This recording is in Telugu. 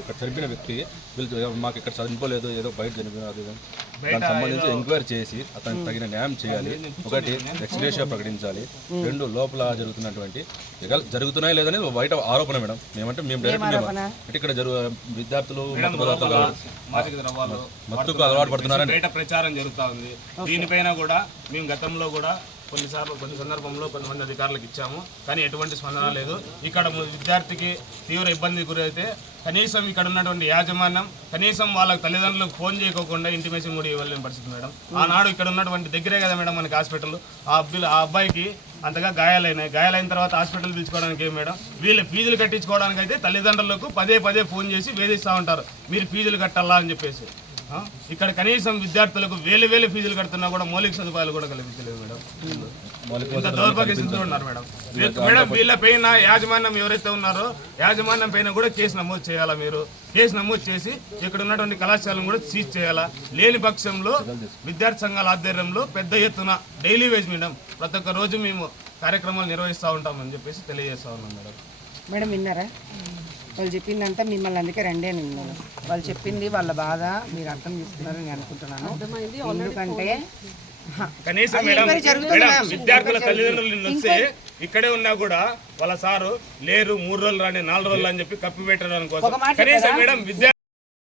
ఇక్కడ చనిపోయిన వ్యక్తి వీళ్ళు మాకు ఇక్కడ చనిపోలేదు ఏదో బయట చనిపోయిన అది ఇది అని. దానికి సంబంధించి ఎంక్వైరీ చేసి అతనికి తగిన న్యాయం చేయాలి. ఒకటి ఎక్స్గ్రేషియా ప్రకటించాలి. రెండు లోపల జరుగుతున్నటువంటి జరుగుతున్నాయి లేదని బయట ఆరోపణ మేడం. మేమంటే మేము డైరెక్ట్ మేము అంటే ఇక్కడ జరుగు విద్యార్థులు మత్తుకు అలవాటు పడుతున్నారని. బయట ప్రచారం జరుగుతూ ఉంది. దీనిపైన కూడా మేము గతంలో కూడా కొన్నిసార్లు కొన్ని సందర్భంలో కొంతమంది అధికారులకు ఇచ్చాము. కానీ ఎటువంటి స్పందన లేదు. ఇక్కడ విద్యార్థికి తీవ్ర ఇబ్బంది గురైతే కనీసం ఇక్కడ ఉన్నటువంటి యాజమాన్యం కనీసం వాళ్ళ తల్లిదండ్రులకు ఫోన్ చేయకోకుండా ఇంటిమేషన్ కూడా ఇవ్వలేని పరిస్థితి మేడం. ఆనాడు ఇక్కడ ఉన్నటువంటి దగ్గరే కదా మేడం మనకి హాస్పిటల్. ఆ అబ్బాయి ఆ అబ్బాయికి అంతగా గాయాలైనాయి గాయాలైన తర్వాత హాస్పిటల్ పిలుచుకోవడానికి ఏం మేడం? వీళ్ళు ఫీజులు కట్టించుకోవడానికి అయితే తల్లిదండ్రులకు పదే పదే ఫోన్ చేసి వేధిస్తూ ఉంటారు. మీరు ఫీజులు కట్టాలా అని చెప్పేసి. ఇక్కడ కనీసం విద్యార్థులకు వేలు వేలు ఫీజులు కడుతున్నా కూడా మౌలిక సదుపాయాలు కూడా కల్పించలేదు మేడం. మౌలిక ఇంత దౌర్భాగ్య స్థితిలో ఉన్నారు మేడం. మేడం వీళ్ళ పైన యాజమాన్యం ఎవరైతే ఉన్నారో యాజమాన్యం పైన కూడా కేసు నమోదు చేయాలా మీరు? కేసు నమోదు చేసి ఇక్కడ ఉన్నటువంటి కళాశాలను కూడా సీజ్ చేయాలా? లేని పక్షంలో విద్యార్థి సంఘాల ఆధ్వర్యంలో పెద్ద ఎత్తున డైలీ వేజ్ మేడం ప్రతి ఒక్క రోజు మేము కార్యక్రమాలు నిర్వహిస్తూ ఉంటామని చెప్పేసి తెలియజేస్తా ఉన్నాం మేడం. మేడం విన్నారా? వాళ్ళు చెప్పిందంతా మిమ్మల్ని అందుకే రండి అని విన్నాను వాళ్ళు చెప్పింది వాళ్ళ బాధ మీరు అర్థం చేసుకున్నారని నేను అనుకుంటున్నాను ఎందుకంటే కనీసం మేడం. విద్యార్థుల తల్లిదండ్రులు ఇక్కడే ఉన్నా కూడా వాళ్ళ సారు లేరు మూడు రోజులు రాండి నాలుగు రోజులు అని చెప్పి కప్పి పెట్టడానికి ఒక కోసం కనీసం? మేడం విద్యా